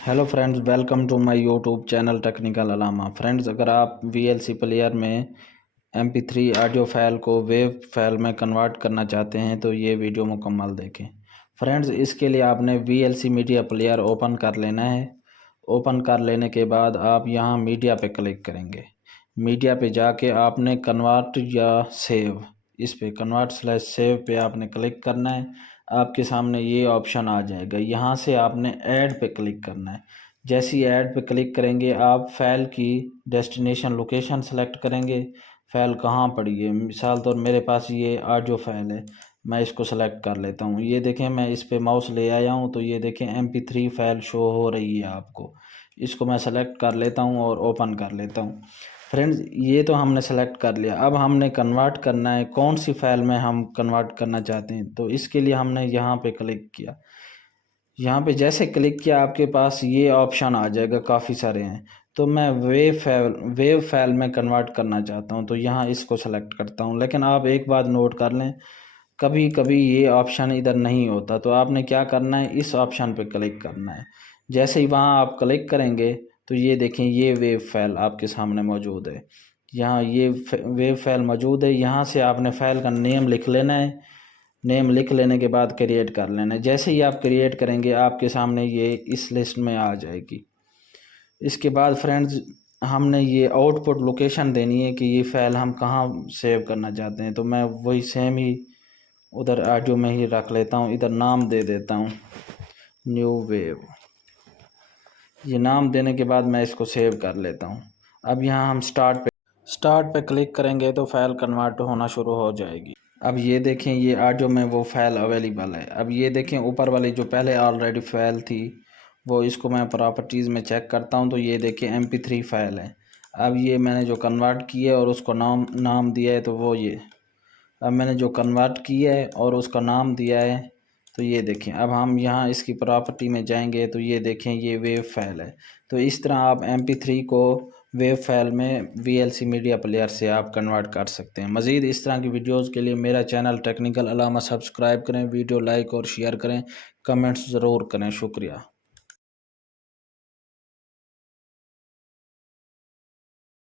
Hello friends, welcome to my YouTube channel technical Alama. Friends, अगर आप VLC player में MP3 audio file को wave file में convert करना चाहते हैं तो ये वीडियो मुकम्मल देखें। फ्रेंड्स, इसके लिए आपने वीएलसी मीडिया प्लेयर ओपन कर लेना है। ओपन कर लेने के बाद आप यहाँ मीडिया पे क्लिक करेंगे। मीडिया पे जाके आपने कन्वर्ट या सेव, इस पे कन्वर्ट स्लैश सेव पे आपने क्लिक करना है। आपके सामने ये ऑप्शन आ जाएगा, यहाँ से आपने ऐड पे क्लिक करना है। जैसे ही ऐड पे क्लिक करेंगे आप फाइल की डेस्टिनेशन लोकेशन सेलेक्ट करेंगे। फाइल कहाँ पड़ी है, मिसाल तौर मेरे पास ये ऑडियो फाइल है, मैं इसको सेलेक्ट कर लेता हूँ। ये देखें, मैं इस पे माउस ले आया हूँ तो ये देखें MP3 फाइल शो हो रही है आपको। इसको मैं सेलेक्ट कर लेता हूँ और ओपन कर लेता हूँ। फ्रेंड्स, ये तो हमने सेलेक्ट कर लिया। अब हमने कन्वर्ट करना है, कौन सी फाइल में हम कन्वर्ट करना चाहते हैं, तो इसके लिए हमने यहाँ पे क्लिक किया। यहाँ पे जैसे क्लिक किया आपके पास ये ऑप्शन आ जाएगा, काफ़ी सारे हैं। तो मैं वेव फाइल में कन्वर्ट करना चाहता हूँ तो यहाँ इसको सेलेक्ट करता हूँ। लेकिन आप एक बात नोट कर लें, कभी कभी ये ऑप्शन इधर नहीं होता, तो आपने क्या करना है, इस ऑप्शन पे क्लिक करना है। जैसे ही वहाँ आप क्लिक करेंगे तो ये देखें, ये वेव फाइल आपके सामने मौजूद है। यहाँ ये वेव फाइल मौजूद है। यहाँ से आपने फाइल का नेम लिख लेना है। नेम लिख लेने के बाद क्रिएट कर लेना है। जैसे ही आप क्रिएट करेंगे आपके सामने ये इस लिस्ट में आ जाएगी। इसके बाद फ्रेंड्स, हमने ये आउटपुट लोकेशन देनी है कि ये फाइल हम कहाँ सेव करना चाहते हैं। तो मैं वही सेम ही उधर ऑडियो में ही रख लेता हूँ। इधर नाम दे देता हूँ, न्यू वेव। ये नाम देने के बाद मैं इसको सेव कर लेता हूँ। अब यहाँ हम स्टार्ट पे क्लिक करेंगे तो फाइल कन्वर्ट होना शुरू हो जाएगी। अब ये देखें, ये ऑडियो में वो फाइल अवेलेबल है। अब ये देखें, ऊपर वाली जो पहले ऑलरेडी फाइल थी वो, इसको मैं प्रॉपर्टीज़ में चेक करता हूँ तो ये देखें MP3 फाइल है। अब ये मैंने जो कन्वर्ट की है और उसको नाम दिया है तो वो ये, अब मैंने जो कन्वर्ट किया है और उसका नाम दिया है तो ये देखें। अब हम यहाँ इसकी प्रॉपर्टी में जाएंगे तो ये देखें, ये वेव फाइल है। तो इस तरह आप MP3 को वेव फाइल में VLC मीडिया प्लेयर से आप कन्वर्ट कर सकते हैं। मज़ीद इस तरह की वीडियोस के लिए मेरा चैनल टेक्निकल अलामा सब्सक्राइब करें, वीडियो लाइक और शेयर करें, कमेंट्स ज़रूर करें। शुक्रिया।